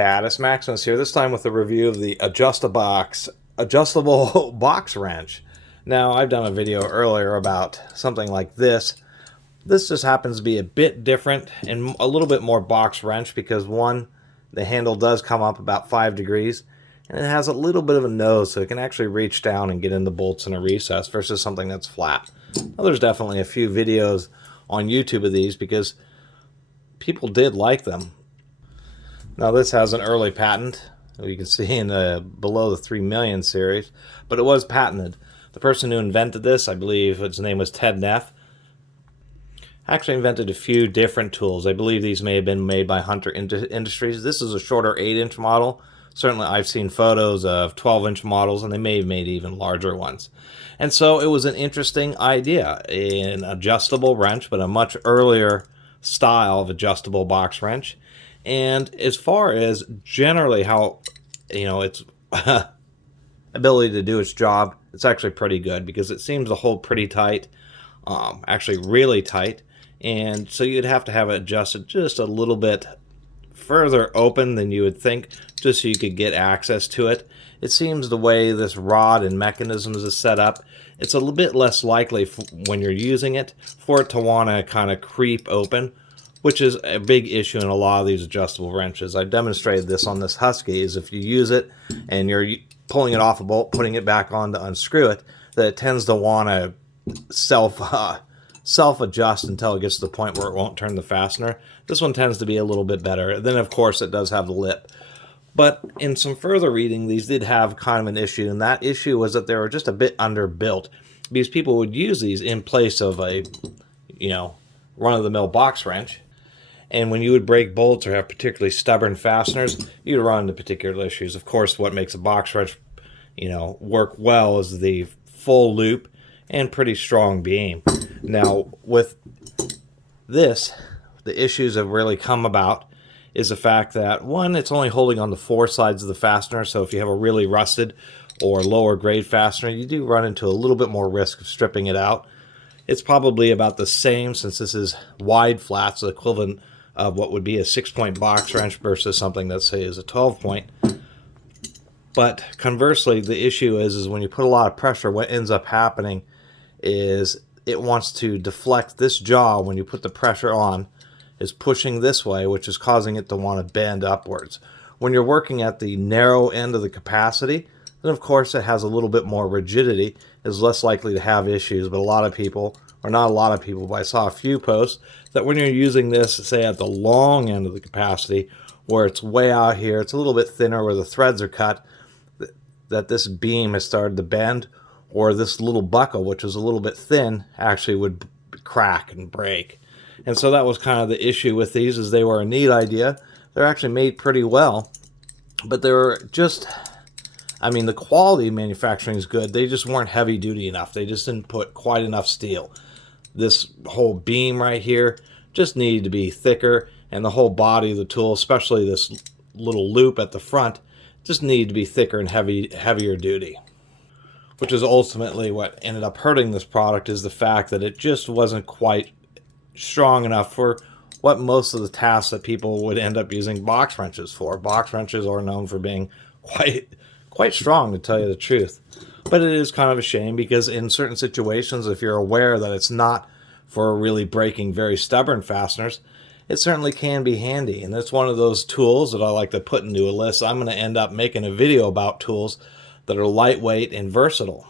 Catus, Maximus here, this time with a review of the adjustable box wrench. Now, I've done a video earlier about something like this. This just happens to be a bit different and a little bit more box wrench because one, the handle does come up about 5 degrees and it has a little bit of a nose so it can actually reach down and get into bolts in a recess versus something that's flat. Now, there's definitely a few videos on YouTube of these because people did like them. Now this has an early patent, you can see in the below the 3 million series, but it was patented. The person who invented this, I believe his name was Ted Neff, actually invented a few different tools. I believe these may have been made by Hunter Industries. This is a shorter 8-inch model. Certainly I've seen photos of 12-inch models, and they may have made even larger ones. And so it was an interesting idea, an adjustable wrench, but a much earlier style of adjustable box wrench. And as far as generally how, its ability to do its job, it's actually pretty good because it seems to hold pretty tight, actually really tight. And so you'd have to have it adjusted just a little bit further open than you would think, just so you could get access to it. It seems the way this rod and mechanisms is set up, it's a little bit less likely when you're using it for it to want to kind of creep open, which is a big issue in a lot of these adjustable wrenches. I demonstrated this on this Husky, is if you use it and you're pulling it off a bolt, putting it back on to unscrew it, that it tends to want to self-adjust until it gets to the point where it won't turn the fastener. This one tends to be a little bit better. Then, of course, it does have the lip. But in some further reading, these did have kind of an issue, and that issue was that they were just a bit underbuilt because people would use these in place of a, run-of-the-mill box wrench. And when you would break bolts or have particularly stubborn fasteners, you'd run into particular issues. Of course, what makes a box wrench, work well is the full loop and pretty strong beam. Now, with this, the issues have really come about is the fact that, one, it's only holding on the 4 sides of the fastener, so if you have a really rusted or lower grade fastener, you do run into a little bit more risk of stripping it out. It's probably about the same since this is wide flats, the equivalent of what would be a 6-point box wrench versus something that, say, is a 12-point. But conversely, the issue is when you put a lot of pressure, what ends up happening is it wants to deflect this jaw when you put the pressure on, is pushing this way, which is causing it to want to bend upwards. When you're working at the narrow end of the capacity, then of course it has a little bit more rigidity, is less likely to have issues, but a lot of people, or not a lot of people, but I saw a few posts that when you're using this, say at the long end of the capacity, where it's way out here, it's a little bit thinner where the threads are cut, that this beam has started to bend, or this little buckle, which is a little bit thin, actually would crack and break. And so that was kind of the issue with these, is they were a neat idea. They're actually made pretty well, but they were just, the quality of manufacturing is good. They just weren't heavy duty enough. They just didn't put quite enough steel. This whole beam right here just needed to be thicker, and the whole body of the tool, especially this little loop at the front, just needed to be thicker and heavier duty. Which is ultimately what ended up hurting this product, is the fact that it just wasn't quite strong enough for what most of the tasks that people would end up using box wrenches for. Box wrenches are known for being quite strong, to tell you the truth. But it is kind of a shame because in certain situations, if you're aware that it's not for really breaking very stubborn fasteners, it certainly can be handy. And it's one of those tools that I like to put into a list. I'm going to end up making a video about tools that are lightweight and versatile.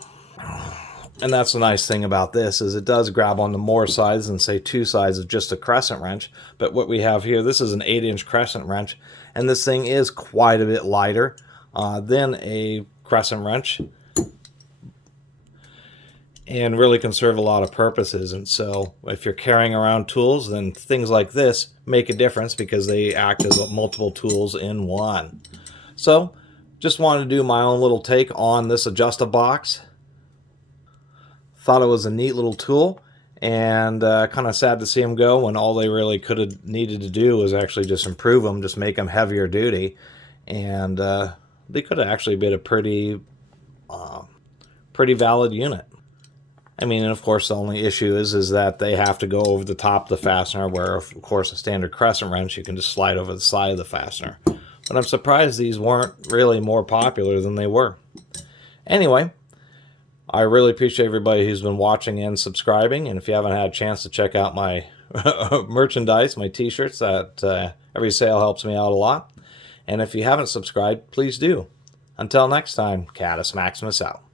And that's the nice thing about this, is it does grab onto more sides than, say, 2 sides of just a crescent wrench. But what we have here, this is an 8-inch crescent wrench, and this thing is quite a bit lighter than a crescent wrench, and really can serve a lot of purposes. And so if you're carrying around tools, then things like this make a difference because they act as multiple tools in one. So just wanted to do my own little take on this adjustable box. Thought it was a neat little tool, and kind of sad to see them go when all they really could have needed to do was actually just improve them, just make them heavier duty, and they could have actually been a pretty valid unit. And of course, the only issue is that they have to go over the top of the fastener, where, of course, a standard crescent wrench, you can just slide over the side of the fastener. but I'm surprised these weren't really more popular than they were. Anyway, I really appreciate everybody who's been watching and subscribing, and if you haven't had a chance to check out my merchandise, my t-shirts, that every sale helps me out a lot. And if you haven't subscribed, please do. Until next time, Catus Maximus out.